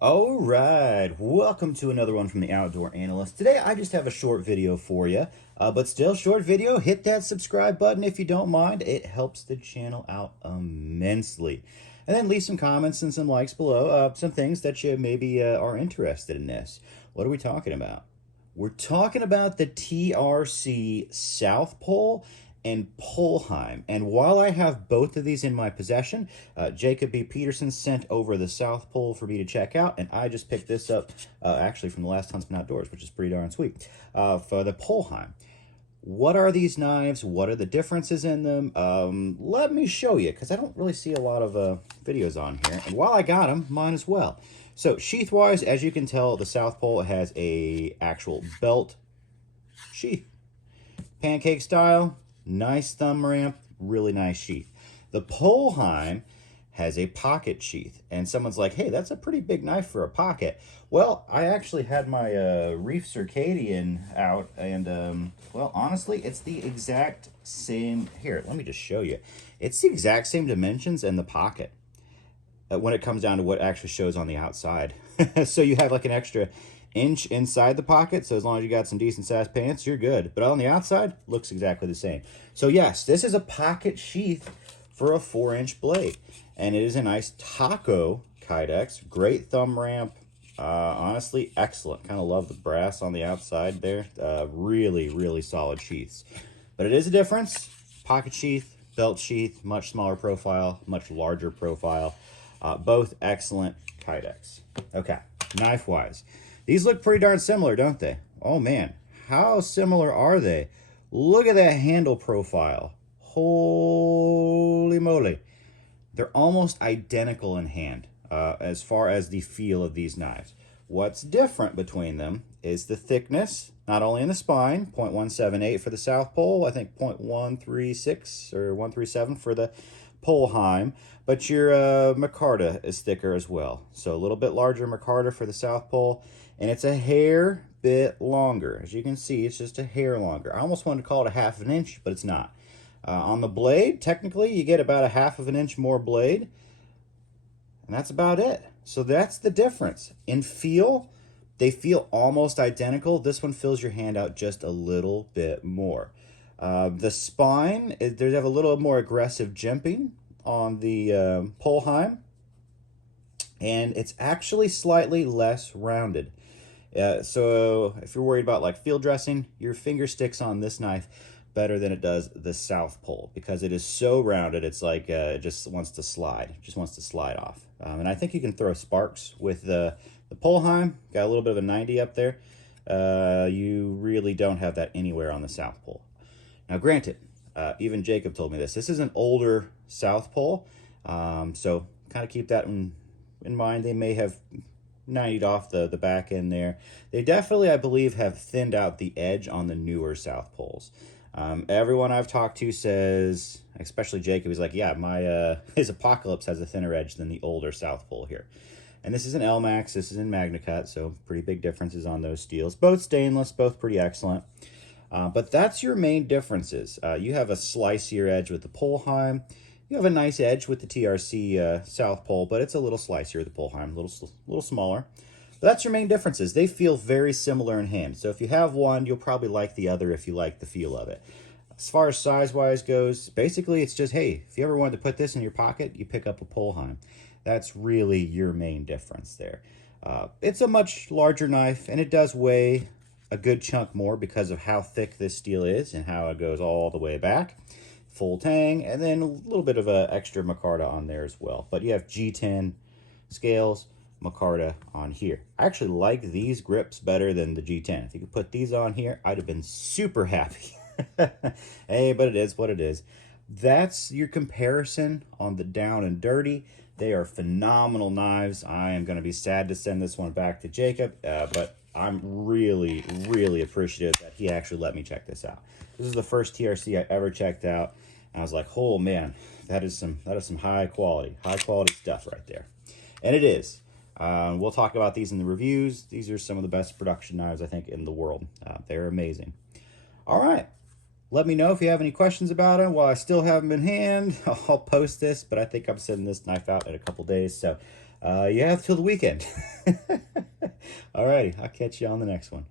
All right, welcome to another one from the Outdoor Analyst. Today I just have a short video for you, but still short video. Hit that subscribe button if you don't mind. It helps the channel out immensely. And then leave some comments and some likes below, some things that you maybe are interested in this. What are we talking about? We're talking about the TRC South Pole and Polheim. And while I have both of these in my possession, Jacob B. Peterson sent over the South Pole for me to check out, and I just picked this up actually from the last Huntsman Outdoors, which is pretty darn sweet, for the Polheim. What are these knives? What are the differences in them? Let me show you, because I don't really see a lot of videos on here. And while I got them, mine as well. So sheath-wise, as you can tell, the South Pole has a actual belt sheath. Pancake style, nice thumb ramp, really nice sheath. The Polheim has a pocket sheath, and someone's like, hey, that's a pretty big knife for a pocket. Well, I actually had my Reef Circadian out, and well, honestly, it's the exact same. Here, let me just show you. It's the exact same dimensions in the pocket when it comes down to what actually shows on the outside. So you have like an extra inch inside the pocket, so as long as you got some decent sized pants, you're good. But on the outside, looks exactly the same. So yes, this is a pocket sheath for a 4-inch blade, and it is a nice taco kydex. Great thumb ramp. Honestly, excellent. Kind of love the brass on the outside there. Really solid sheaths. But it is a difference. Pocket sheath, belt sheath, much smaller profile, much larger profile. Both excellent kydex. Okay, knife-wise. These look pretty darn similar, don't they? Oh man, how similar are they? Look at that handle profile. Holy moly. They're almost identical in hand as far as the feel of these knives. What's different between them is the thickness, not only in the spine, 0.178 for the South Pole, I think 0.136 or 137 for the Polheim, but your micarta is thicker as well. So a little bit larger micarta for the South Pole, and it's a hair bit longer. As you can see, it's just a hair longer. I almost wanted to call it a 1/2 inch, but it's not. On the blade, technically, you get about a 1/2 inch more blade, and that's about it. So that's the difference. In feel, they feel almost identical. This one fills your hand out just a little bit more. The spine, they have a little more aggressive jimping on the Polheim, and it's actually slightly less rounded. So if you're worried about like field dressing, your finger sticks on this knife better than it does the South Pole because it is so rounded. It's like it just wants to slide, off. And I think you can throw sparks with the Polheim. Got a little bit of a 90 up there. You really don't have that anywhere on the South Pole. Now, granted, even Jacob told me this. This is an older South Pole, so kind of keep that in mind. They may have 90'd off the back end there. They definitely, I believe, have thinned out the edge on the newer South Poles. Everyone I've talked to says, especially Jacob, he's like, yeah, my his Apocalypse has a thinner edge than the older South Pole here. And this is an LMAX, this is in MagnaCut, so pretty big differences on those steels. Both stainless, both pretty excellent. But that's your main differences. You have a slicier edge with the Polheim. You have a nice edge with the TRC South Pole, but it's a little slicier, the Polheim, a little smaller. But that's your main differences. They feel very similar in hand. So if you have one, you'll probably like the other if you like the feel of it. As far as size-wise goes, basically it's just, hey, if you ever wanted to put this in your pocket, you pick up a Polheim. That's really your main difference there. It's a much larger knife, and it does weigh a good chunk more because of how thick this steel is and how it goes all the way back. Full tang, and then a little bit of a extra micarta on there as well. But you have G10 scales, micarta on here. I actually like these grips better than the G10. If you could put these on here, I'd have been super happy. Hey, but it is what it is. That's your comparison on the down and dirty. They are phenomenal knives. I am going to be sad to send this one back to Jacob, but I'm really appreciative that he actually let me check this out. This is the first TRC I ever checked out, and I was like, oh man, that is some high quality stuff right there. And it is. We'll talk about these in the reviews. These are some of the best production knives, I think, in the world. They're amazing. All right. Let me know if you have any questions about them. While I still have them in hand, I'll post this, but I think I'm sending this knife out in a couple days. So you have till the weekend. Alrighty, I'll catch you on the next one.